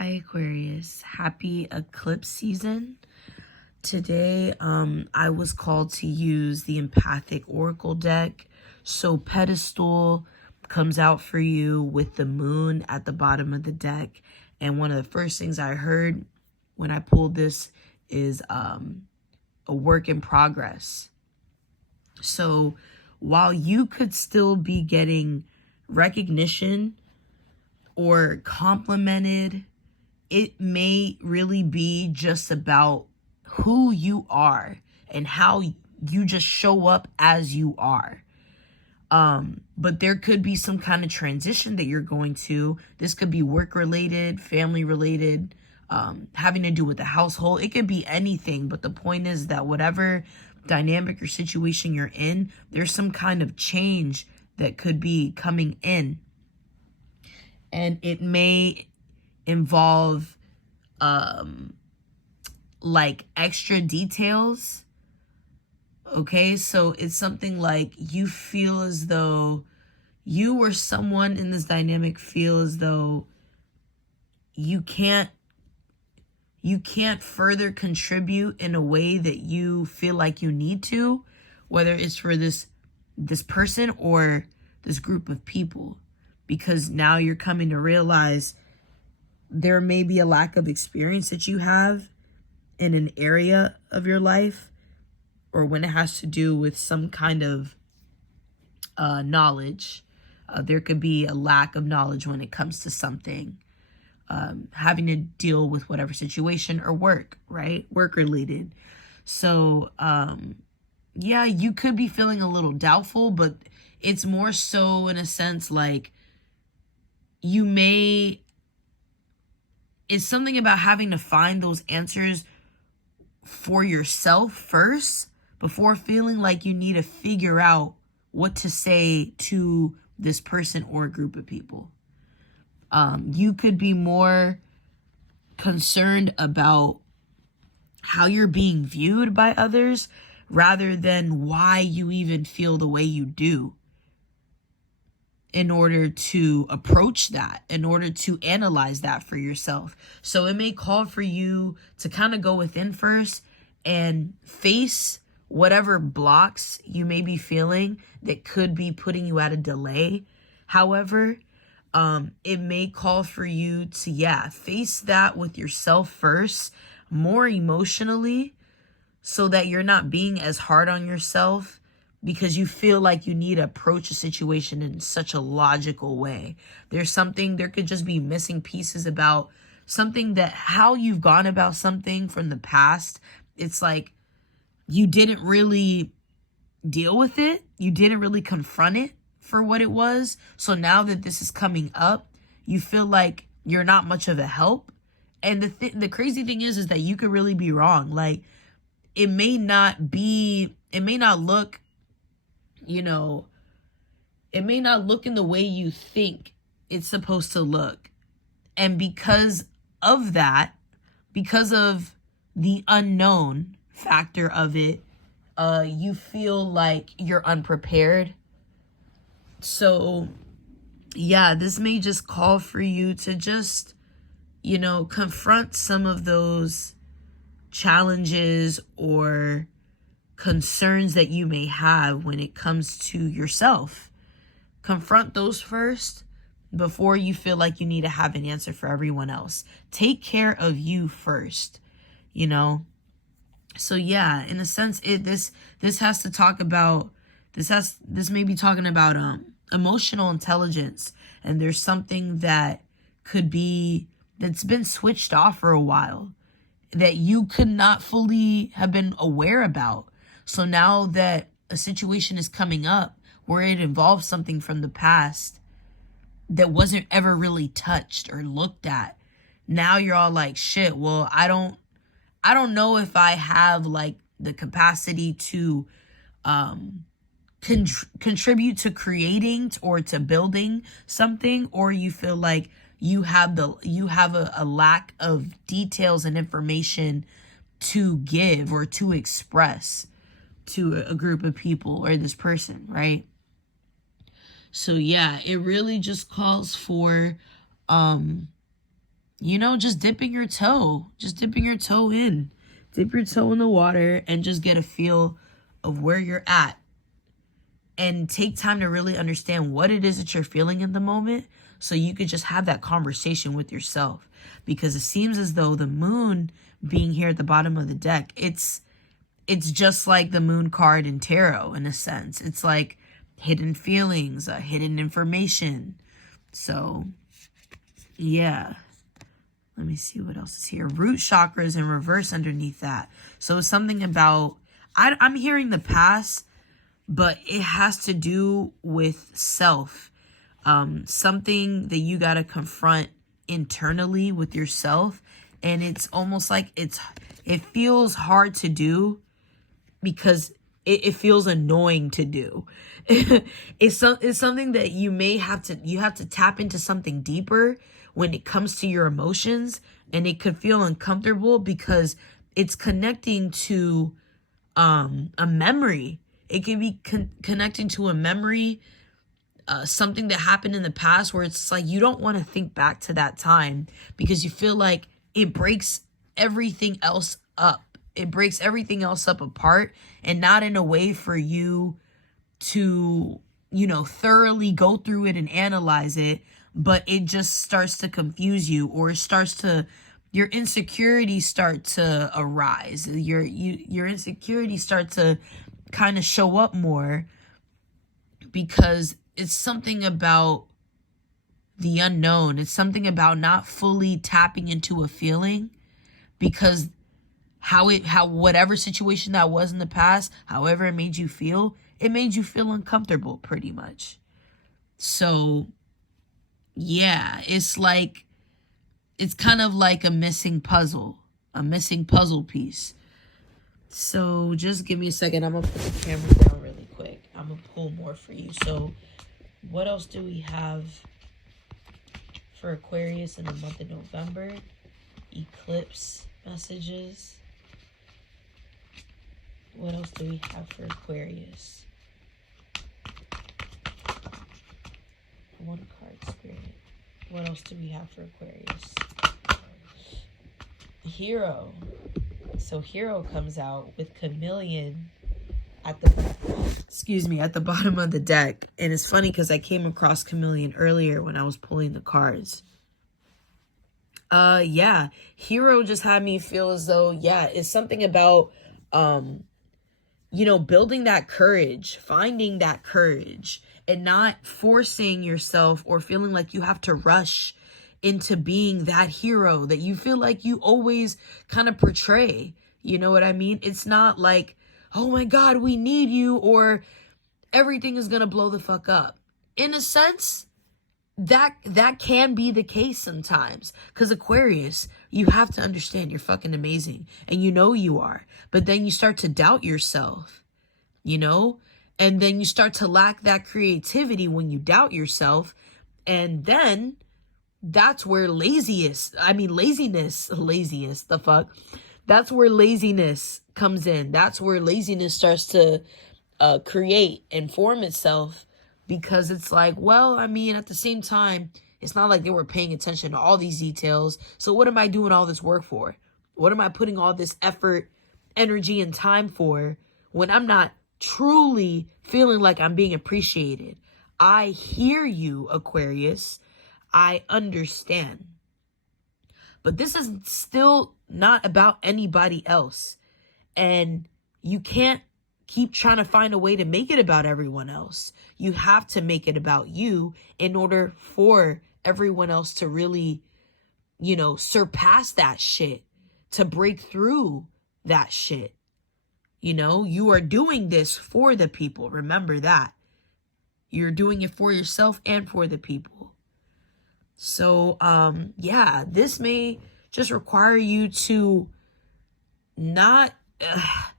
Hi Aquarius, happy eclipse season. Today, I was called to use the Empathic Oracle deck. So Pedestal comes out for you with the moon at the bottom of the deck. And one of the first things I heard when I pulled this is a work in progress. So while you could still be getting recognition or complimented, it may really be just about who you are and how you just show up as you are. But there could be some kind of transition that you're going to. This could be work related, family related, having to do with the household. It could be anything. But the point is that whatever dynamic or situation you're in, there's some kind of change that could be coming in. And it may involve like extra details. Okay, so it's something like you feel as though you or someone in this dynamic feel as though you can't further contribute in a way that you feel like you need to, whether it's for this person or this group of people, because now you're coming to realize there may be a lack of experience that you have in an area of your life, or when it has to do with some kind of knowledge. There could be a lack of knowledge when it comes to something, having to deal with whatever situation or work, right? Work related. So, yeah, you could be feeling a little doubtful, but it's more so in a sense like it's something about having to find those answers for yourself first before feeling like you need to figure out what to say to this person or group of people. You could be more concerned about how you're being viewed by others rather than why you even feel the way you do, in order to approach that, in order to analyze that for yourself. So it may call for you to kind of go within first and face whatever blocks you may be feeling that could be putting you at a delay. However, it may call for you to, face that with yourself first, more emotionally, so that you're not being as hard on yourself because you feel like you need to approach a situation in such a logical way. There could just be missing pieces about something, that how you've gone about something from the past. It's like you didn't really deal with it. You didn't really confront it for what it was. So now that this is coming up, you feel like you're not much of a help. And the crazy thing is that you could really be wrong. Like it may not look, it may not look in the way you think it's supposed to look. And because of that, because of the unknown factor of it, you feel like you're unprepared. So, yeah, this may just call for you to just, confront some of those challenges or concerns that you may have when it comes to yourself. Confront those first before you feel like you need to have an answer for everyone else. Take care of you first, So yeah, in a sense, this may be talking about emotional intelligence, and there's something that that's been switched off for a while that you could not fully have been aware about. So now that a situation is coming up where it involves something from the past that wasn't ever really touched or looked at, now you're all like, shit, well, I don't know if I have like the capacity to contribute to creating or to building something, or you feel like you have a lack of details and information to give or to express to a group of people or this person, right? So yeah, it really just calls for you know, just dipping your toe. Just dipping your toe in. Dip your toe in the water and just get a feel of where you're at. And take time to really understand what it is that you're feeling in the moment, so you could just have that conversation with yourself. Because it seems as though the moon being here at the bottom of the deck, it's just like the moon card in tarot in a sense. It's like hidden feelings, hidden information. So, yeah. Let me see what else is here. Root chakras in reverse underneath that. So something about, I'm hearing the past, but it has to do with self. Something that you got to confront internally with yourself. And it's almost like it feels hard to do because it feels annoying to do. It's something that you have to tap into something deeper when it comes to your emotions. And it could feel uncomfortable because it's connecting to a memory. It can be connecting to a memory, something that happened in the past, where it's like you don't want to think back to that time because you feel like it breaks everything else up. It breaks everything else up apart, and not in a way for you to, you know, thoroughly go through it and analyze it, but it just starts to confuse you, or your insecurities start to arise. Your insecurities start to kind of show up more because it's something about the unknown. It's something about not fully tapping into a feeling, because how whatever situation that was in the past, however it made you feel uncomfortable pretty much. So yeah, it's kind of like a missing puzzle piece. So just give me a second. I'm going to put the camera down really quick. I'm going to pull more for you. So what else do we have for Aquarius in the month of November? Eclipse messages. What else do we have for Aquarius? One card, Spirit. What else do we have for Aquarius? Hero. So Hero comes out with Chameleon at the bottom of the deck. And it's funny because I came across Chameleon earlier when I was pulling the cards. Yeah, Hero just had me feel as though, yeah, it's something about, you know, building that courage, finding that courage, and not forcing yourself or feeling like you have to rush into being that hero that you feel like you always kind of portray. You know what I mean? It's not like, oh my God, we need you, or everything is going to blow the fuck up. In a sense, that can be the case sometimes. Because Aquarius, you have to understand you're fucking amazing. And you know you are. But then you start to doubt yourself, you know? And then you start to lack that creativity when you doubt yourself. And then that's where laziness, the fuck? That's where laziness comes in. That's where laziness starts to create and form itself, because it's like, well, I mean, at the same time, it's not like they were paying attention to all these details. So what am I doing all this work for? What am I putting all this effort, energy, and time for when I'm not truly feeling like I'm being appreciated? I hear you, Aquarius. I understand. But this is still not about anybody else. And you can't keep trying to find a way to make it about everyone else. You have to make it about you in order for everyone else to really, you know, surpass that shit, to break through that shit. You know, you are doing this for the people. Remember that. You're doing it for yourself and for the people. So, yeah, this may just require you to not, I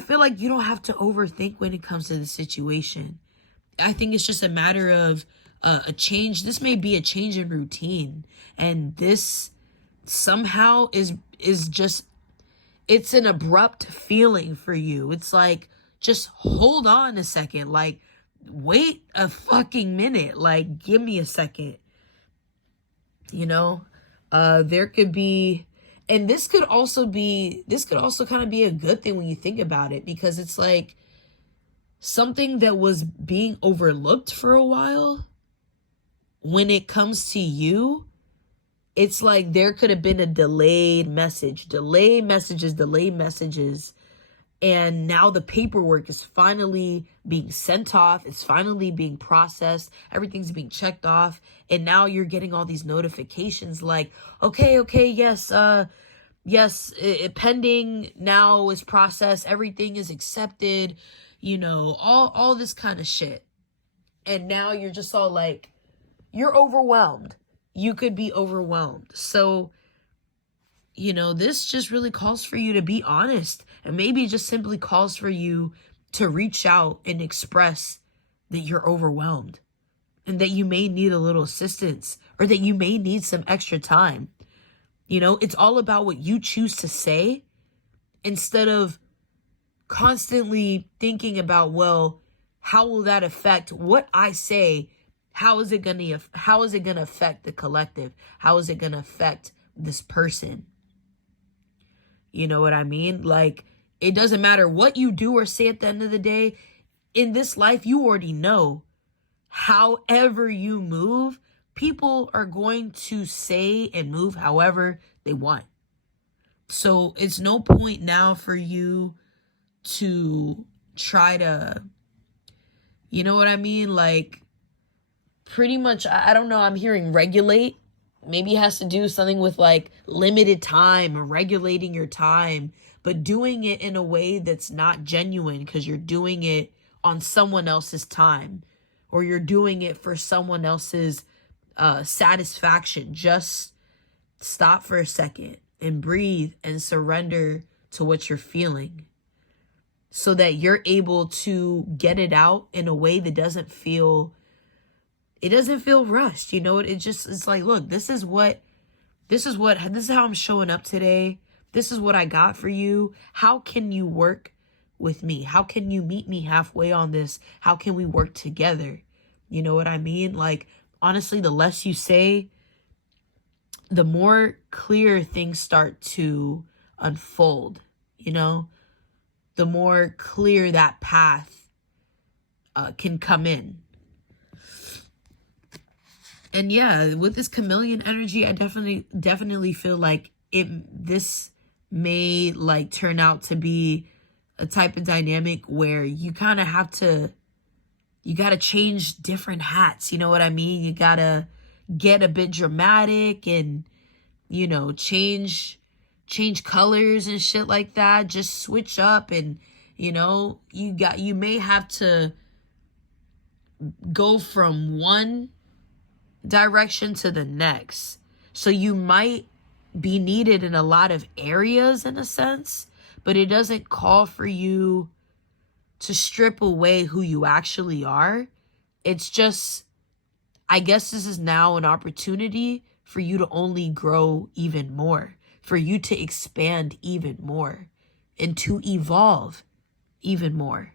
feel like you don't have to overthink when it comes to the situation. I think it's just a matter of a change. This may be a change in routine. And this somehow is just, it's an abrupt feeling for you. It's like, just hold on a second. Like, wait a fucking minute. Like, give me a second. You know, there could be, and this could also kind of be a good thing when you think about it, because it's like something that was being overlooked for a while. When it comes to you, it's like there could have been a delayed messages. And now the paperwork is finally being sent off. It's finally being processed. Everything's being checked off. And now you're getting all these notifications like, okay, yes, pending now is processed. Everything is accepted, all this kind of shit. And now you're just all like, you're overwhelmed. You could be overwhelmed. So, this just really calls for you to be honest, and maybe it just simply calls for you to reach out and express that you're overwhelmed and that you may need a little assistance, or that you may need some extra time. It's all about what you choose to say, instead of constantly thinking about, well, how will that affect what I say? How is it going to affect the collective? How is it going to affect this person? You know what I mean? Like, it doesn't matter what you do or say at the end of the day. In this life, you already know, however you move, people are going to say and move however they want. So it's no point now for you to try to, you know what I mean? Like, pretty much, I don't know, I'm hearing regulate. Maybe it has to do something with like limited time or regulating your time, but doing it in a way that's not genuine, because you're doing it on someone else's time, or you're doing it for someone else's satisfaction. Just stop for a second and breathe and surrender to what you're feeling, so that you're able to get it out in a way that doesn't feel rushed. It's like, look, this is how I'm showing up today. This is what I got for you. How can you work with me? How can you meet me halfway on this? How can we work together? You know what I mean? Like, honestly, the less you say, the more clear things start to unfold, the more clear that path can come in. And yeah, with this chameleon energy, I definitely feel like this may like turn out to be a type of dynamic where you kind of have to, you got to change different hats. You know what I mean? You got to get a bit dramatic and, change colors and shit like that. Just switch up, and, you may have to go from one direction to the next. So you might be needed in a lot of areas in a sense, but it doesn't call for you to strip away who you actually are. It's just, I guess this is now an opportunity for you to only grow even more, for you to expand even more, and to evolve even more.